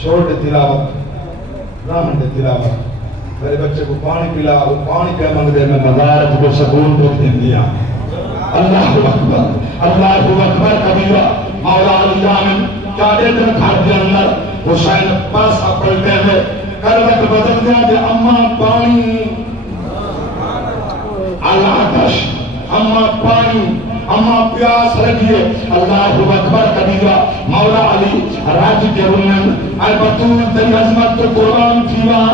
چھوڑ دے تلاوت رحم دے تلاوت میرے بچے کو پانی پلا وہ پانی پہ مانگ دے میں مزارت کو سکون کو دے دیا اللہ اکبر کبیرہ مولا علی جان کیا دیتے ہیں کھار دے اندر حسین پاس پلٹے ہیں کروٹ بدل دیا دے اما پانی العطش اما پانی اما پیاس رکھئے اللہ اکبر کبیرہ مولا علی راج کے رنن البتون تری عظمت تو قرآن تھیوا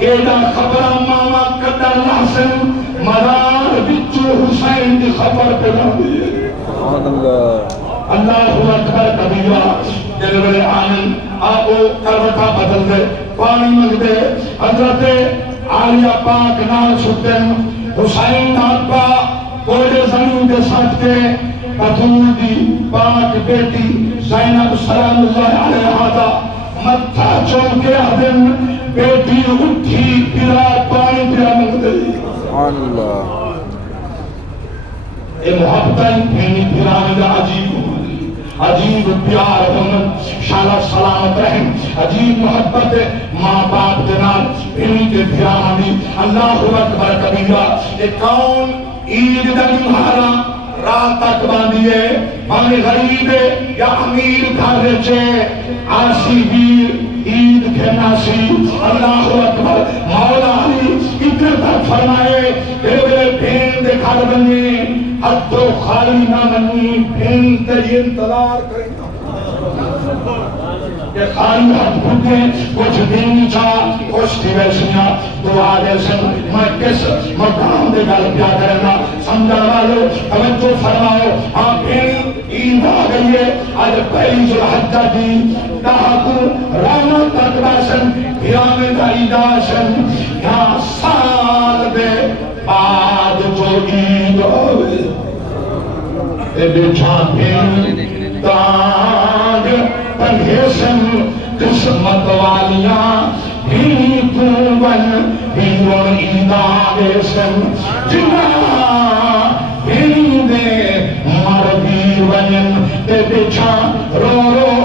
ایڈا خبر ماما قدر لحسن مدار بچو حسین دی خبر پیدا دیئے اللہ اکبر کبیرہ جلوے آمین آبو کروٹا بدل دے پانی مگ دے حضرت عالیہ پاک نال چھٹن حسین ناکبا کوڑے زمین دے ساتھ کے بطول دی پاک بیٹی زینب سلام اللہ علیہ آدھا متھا چونکے آدھن بیٹی اٹھی پیرا پانی پیرا مگ دے اے محبتیں پھینی پیرا مگا عجیب پیار ہمیں شالا سلامت رحم عجیب محبت ماں باپ دنال پھینی کے پیرا مگی اللہ اکبر کبیرہ اے کون عید دن مہارا رات تک باندھئے مانے غریب یا امیر گھر رچے آسی بیر عید کے ناسی اللہ اکبر مولا علی اتنے تک فرمائے کہ بین دے گھر بنی حد و خالی نہ بنی بین دے انتظار کریں کہ خالی حد بھوکے کچھ دینی چاہ کچھ تھی ویسیاں دعا دے سن میں کس مقام دے گل پیا کرنا سمجھا والو توجہ فرماؤ ہاں بین عید آ گئی ہے آج پہلی جو حجہ دی تاکو رحمت تک باسن پیامے دا عیداشن یہاں سال دے بعد جو عید ہوئے اے بیچان بین تاگ پنہیسن قسمت والیاں ہی کون ہیون عیداشن جنہ ہندے مردی ونن تے بیچان رو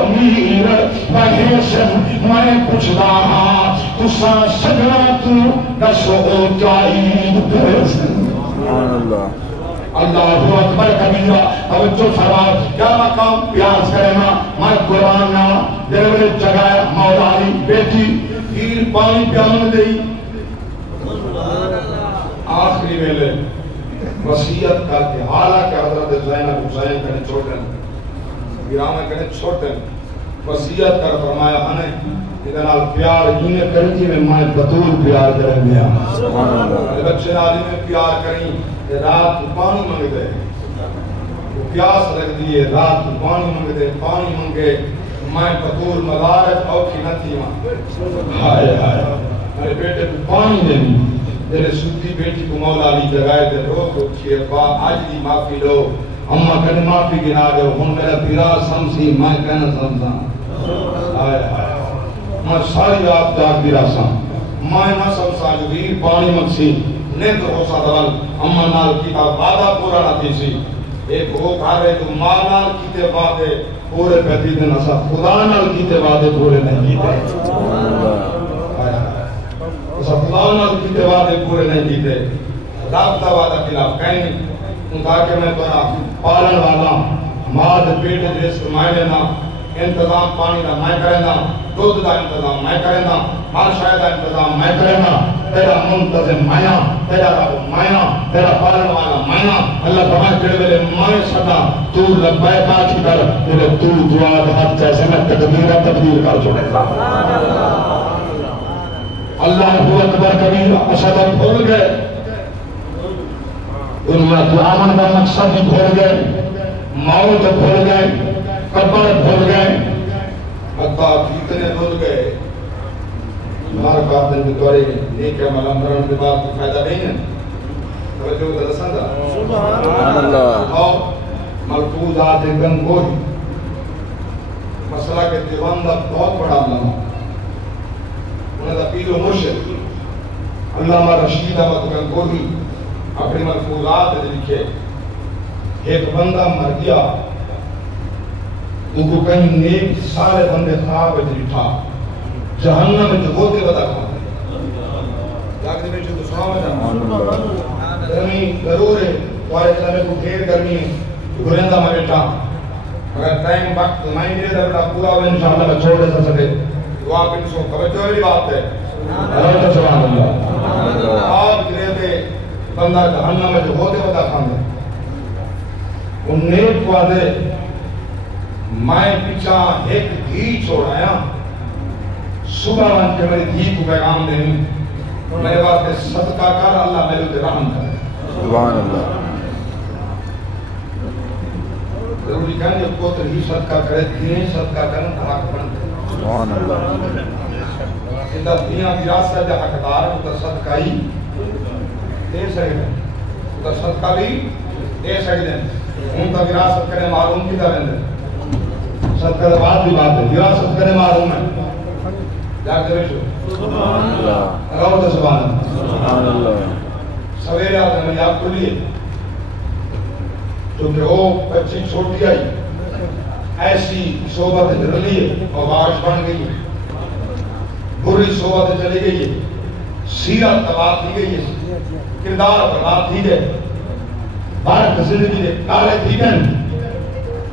نیر بہیسن میں کچھ داہا تسا سجنا تو نسو کیا عید بہیسن اللہ اکبر کبیرہ توجہ فرماؤ کیا مقام پیاس کرنا میں قرآن نا دیوے جگہ مولا علی بیٹی پیر پانی پیامن دئی آخری ویلے وسیعت کر کے حالانکہ حضرت زینب حسین کنے چھوٹن گرامہ کنے چھوٹن وسیعت کر فرمایا ہنے ادھنال پیار جنہیں کرتی میں مائے بطول پیار کریں گیا بچے نالی میں پیار کریں رات پانی منگ دے پیاس رکھ دیئے رات پانی منگ دے پانی منگے میں بطول مدارت اوکی نہ تھی ماں ہائے میرے بیٹے کو پانی دینی تیرے سوتی بیٹی کو مولا علی جگائے دے رو تو چھے با آج دی معافی لو اممہ کنے معافی گنا دے ہون میرا پیرا سمسی میں کہنا سمسا میں ساری رات جاگ دی راسا میں نہ سمسا جو بھی پانی مکسی نیند روسا دوال اممہ نال کتاب وعدہ پورا نہ تھی سی ایک وہ کھا رہے تو ماں نال کیتے وعدے پورے پیتی دن اسا خدا نال کیتے وعدے پورے نہیں کیتے خدا نال کیتے وعدے پورے نہیں کیتے رابطہ وعدہ خلاف کہیں نہیں ان کہا کہ میں بنا پالن والا ماد پیٹ جیس میں لینا انتظام پانی دا میں کرنا دودھ دا انتظام میں کرنا ہر شاید دا انتظام میں کرنا تیرا منتظم مایا تیرا رب مایا تیرا پالن والا مایا اللہ فرمائے تیرے ویلے مائے صدا تو لبائے کا چھتر تیرے تو دعا دھات جیسے میں تقدیرہ تبدیل کر چھوڑے اللہ اکبر کبیر اشدت بھول گئے دنیا دعاون کا مقصد بھی بھول گئے موت بھول گئے قبر بھول گئے حتیٰ کتنے بھول گئے ہمارا قابل بطوری ایک عمل امران کے بعد کو فائدہ نہیں ہے توجہ کو رسندہ سبحان اللہ اور ملفوظات گنگوہی مسئلہ کے دیوان دا بہت بڑا علامہ انہیں دا پیر و مرشد علامہ رشید احمد گنگوہی اپنی ملفوظات لکھے ایک بندہ مر گیا ان کو کہیں نیک سارے بندے خواب اجری تھا جہنم میں ہوتے ودا کھاندے جاگتے بیٹھے تو سنا میں گرمی ضرور ہے تمہارے اسلامے کو ڈھیر گرمی ہے گرندہ میں بیٹھا اگر ٹائم وقت نہیں ملے تو بیٹا پورا ہو انشاءاللہ میں چھوڑ دے سکے دعا پہ سو توجہ والی بات ہے اللہ سبحان اللہ آپ گرے تھے بندہ جہنم میں جو ہوتے ودا کھاندے ان نیک وعدے میں پیچھا ایک دھی چھوڑایا صبح من کے میری دھی کو پیغام دیں میرے واسطے صدقہ کر اللہ میرے تے رحم کرے سبحان اللہ ضروری کہنے جو پوتر ہی صدقہ کرے دھینے صدقہ کرنے حق بنتے سبحان اللہ اندہ دھیاں وراثت جا حقدار ادھر صدقہ ہی دے سکتے ادھر صدقہ بھی دے سکتے ان کا وراثت کرنے معلوم کی طرح بندے صدقہ بات بھی بات ہے وراثت کرنے معلوم ہے جاگتے بیٹھو سبحان اللہ رو تو سبحان اللہ سبحان اللہ سویرے آتے ہیں میں آپ کو لیے چونکہ وہ بچی چھوٹی آئی ایسی صحبت رلی ہے اور بارش بن گئی ہے بری صحبت چلی گئی ہے سیرت تباہ تھی گئی ہے کردار برباد تھی گئے بارک زندگی دے کالے تھی گئے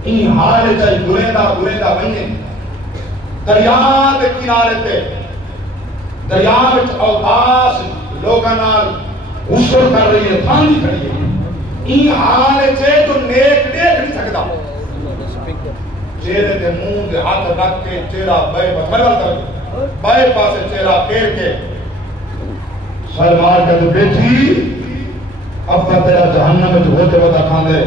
این حالے چاہی گریدہ بننے دریا دے کنارے تے دریا وچ اوباس لوگاں نال غسل کر رہی ہے تھاندی کھڑی ہے این حالے چے تو نیک دیکھ نہیں سکتا چہرے تے منہ دے ہاتھ رکھ کے چہرہ بائے پاسے چہرہ پھیر کے سلوار کا تو بیٹھی ابا تیرا جہنم میں جو ہوتے ودا کھاندے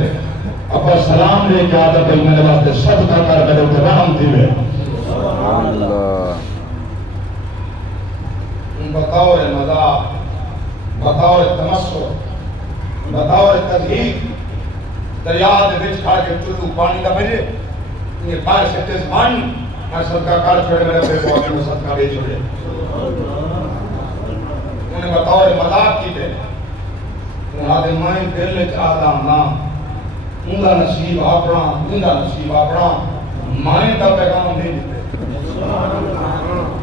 ابا سلام لے کے آتا کہ میں نے واسطے صدقہ کر میرے اوپر رحم تھی میں سبحان اللہ بطور مذاق بطور تمسو بطور تذہیب دریا دے بچ کھا کے چلو پانی دا بھجے یہ باہر سکتے زمان میں صدقہ کر چھوڑے میرے پہ بہت میں صدقہ دے چھوڑے انہیں بطور مذاق کی دے انہاں دے مائن دل چاہتا نا اندہ نصیب اپنا مائن دا پیغام نہیں دیتے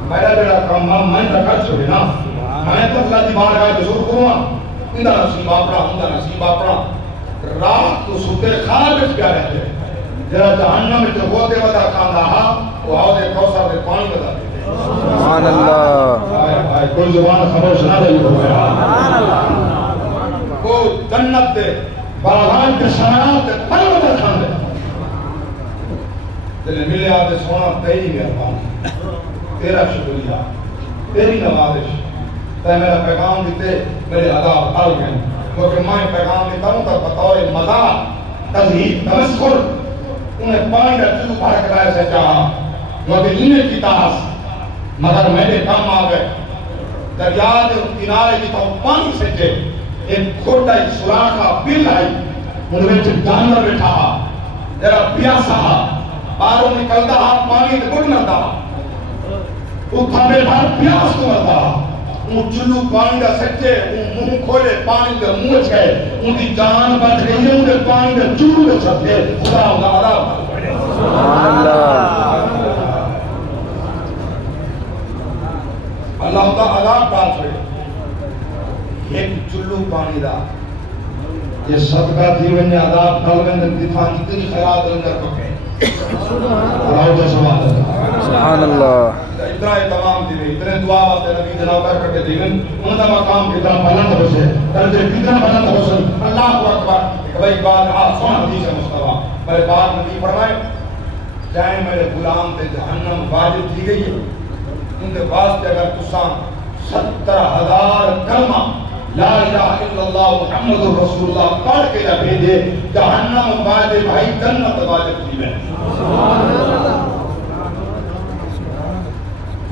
میرا بیڑا کام میں نہ کر چھوڑے نا میں تو اللہ دی بار گئے بزرگ کروں اندہ نصیب اپنا رات تو ستے خواب اس پیا رہتے جرا جہنم میں جو ہوتے ودا کھاندہ ہا وہ آؤ دے کوثر دے پانی ودا دے سبحان اللہ کوئی زبان خبر سنا دے وہ جنت دے باغان کے سرات دے پھل ودا کھاندے جنہیں ملے آتے سونا تیری مہربانی تیرا شکریہ تیری نوازش تے میرا پیغام دیتے میرے عذاب حل گئے کیونکہ میں پیغام دیتا ہوں تو بطور مذاق تذہیب تمسخر انہیں پانی کا چلو بھر کے لائے سے چاہا کیونکہ انہیں کی تاس مگر میرے کام آ گئے دریا دے کنارے کی تو پانی سے جے ایک کھوٹا ایک سلاخا بل آئی انہیں میں جانور بیٹھا جرا پیاسا باروں نکلتا پانی دے گڑ نہ اتھا بیٹھا پیاس کو مرتا اون چلو پانی دا سچے اون منہ کھولے پانی دا منہ چھے اون دی جان بچ گئی ہے اون دے پانی دا چلو دے سکتے خدا عذاب سبحان اللہ کا عذاب ڈال چھوڑے ایک چلو پانی دا یہ صدقہ تھی ونیا عذاب ڈال وندن دفاع اتنی خیرات اندر پکے سبحان اللہ اتنا تمام دی اتنے دعا واسطے نبی جناب کر کے دیگن ان کا مقام کتنا بلند ہو سے درجے کتنا بلند ہو سے اللہ اکبر بھائی بات سونا حدیث مصطفیٰ میرے بعد نبی فرمائے جائیں میرے غلام تے جہنم واجب تھی گئی ہے ان کے واسطے اگر تساں 70,000 کلمہ لا الہ الا اللہ محمد رسول اللہ پڑھ کے جا بھیجے جہنم واجب بھائی جنت واجب تھی میں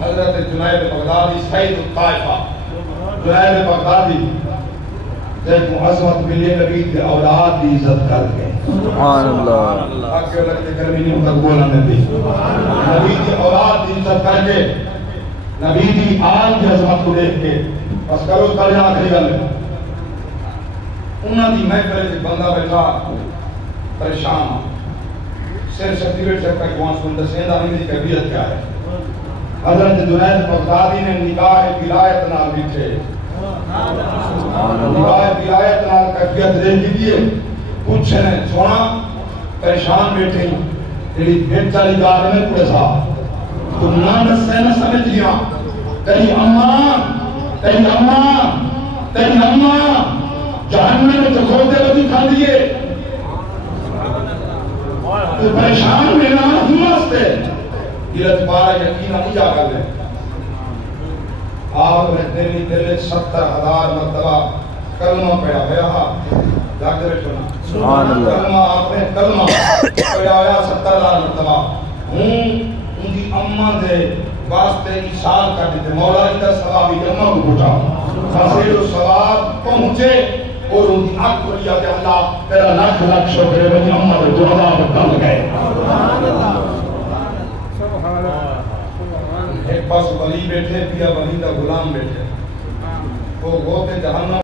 حضرت جنید بغدادی سید الطائفہ جنید بغدادی ایک معظمت ملی نبی کے اولاد کی عزت کر کے سبحان اللہ آگے لگتے کرمی نہیں ہوتا بولا نبی نبی کی اولاد کی عزت کر کے نبی کی آل کی عظمت کو دیکھ کے بس کرو کر جانا آخری گل ہے انہوں نے محفل سے بندہ بیٹھا پریشان سر سکتی بیٹھ سکتا کہ وہاں سن دسیندہ نہیں دی کبیت کیا ہے حضرت جنید بغدادی نے نگاہ ولایت نال بیٹھے نگاہ ولایت نال کیفیت دیکھ دیئے پوچھے نے سونا پریشان بیٹھے تیری بھیٹ چالی گاہ میں کوئی صاحب تم نہ نسے نہ سمجھ لیا تیری اماں جہنم میں تو کھوتے بدی کھا دیئے تو پریشان میں نہ ہمستے گلت پارا یقینہ نہیں جا کر لیں آپ نے دلی دلی 70,000 مرتبہ کلمہ پڑھا ہے جاگتے بیٹھو کلمہ آپ نے کلمہ پڑھا ہے 70,000 مرتبہ ان کی اماں دے واسطے اشار کر دیتے مولا ادھر ثوابی اماں کو پوچھا خسیر و ثواب پہنچے اور ان کی آنکھ کو لیا کہ اللہ تیرا لاکھ لاکھ شکر ہے مجھے اماں دے جو عذاب کم گئے ایک پاس ولی بیٹھے پیا ولی دا غلام بیٹھے وہ کہ جہنم